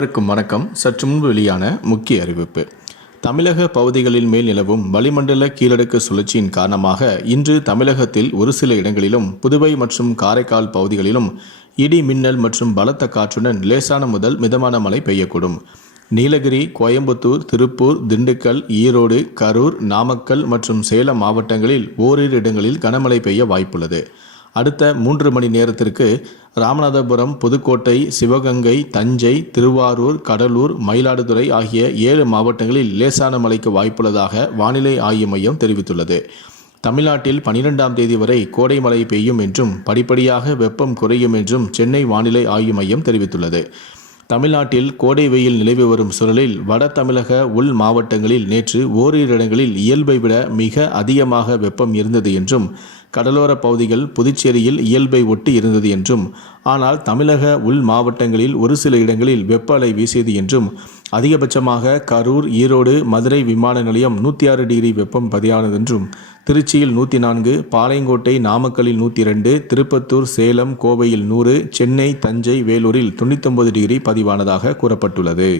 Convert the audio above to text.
அனைவருக்கும் வணக்கம். சற்று முன்பு வெளியான முக்கிய அறிவிப்பு. தமிழக பகுதிகளில் மேல் நிலவும் வளிமண்டல கீழடுக்கு சுழற்சியின் காரணமாக இன்று தமிழகத்தில் ஒரு சில இடங்களிலும் புதுவை மற்றும் காரைக்கால் பகுதிகளிலும் இடி மின்னல் மற்றும் பலத்த காற்றுடன் லேசான முதல் மிதமான மழை பெய்யக்கூடும். நீலகிரி கோயம்புத்தூர் திருப்பூர் திண்டுக்கல் ஈரோடு கரூர் நாமக்கல் மற்றும் சேலம் மாவட்டங்களில் ஓரிரு இடங்களில் கனமழை பெய்ய வாய்ப்புள்ளது. அடுத்த மூன்று மணி நேரத்திற்கு ராமநாதபுரம் புதுக்கோட்டை சிவகங்கை தஞ்சை திருவாரூர் கடலூர் மயிலாடுதுறை ஆகிய ஏழு மாவட்டங்களில் லேசான மழைக்கு வாய்ப்புள்ளதாக வானிலை ஆய்வு மையம் தெரிவித்துள்ளது. தமிழ்நாட்டில் பனிரெண்டாம் தேதி வரை கோடை மழை பெய்யும் என்றும் படிப்படியாக வெப்பம் குறையும் என்றும் சென்னை வானிலை ஆய்வு மையம் தெரிவித்துள்ளது. தமிழ்நாட்டில் கோடை வெயில் நிலவி வரும் சூழலில் வட தமிழக உள் மாவட்டங்களில் நேற்று ஓரிரு இடங்களில் இயல்பை விட மிக அதிகமாக வெப்பம் இருந்தது என்றும் கடலோர பகுதிகள் புதுச்சேரியில் இயல்பை ஒட்டி இருந்தது என்றும் ஆனால் தமிழக உள் மாவட்டங்களில் ஒரு சில இடங்களில் வெப்ப அலை வீசியது என்றும் அதிகபட்சமாக கரூர் ஈரோடு மதுரை விமான நிலையம் நூற்றி ஆறு டிகிரி வெப்பம் பதிவானது என்றும் திருச்சியில் நூற்றி நான்கு பாளையங்கோட்டை நாமக்கல்லில் நூற்றி ரெண்டு திருப்பத்தூர் சேலம் கோவையில் நூறு சென்னை தஞ்சை வேலூரில் தொண்ணூத்தொம்பது டிகிரி பதிவானதாக கூறப்பட்டுள்ளது.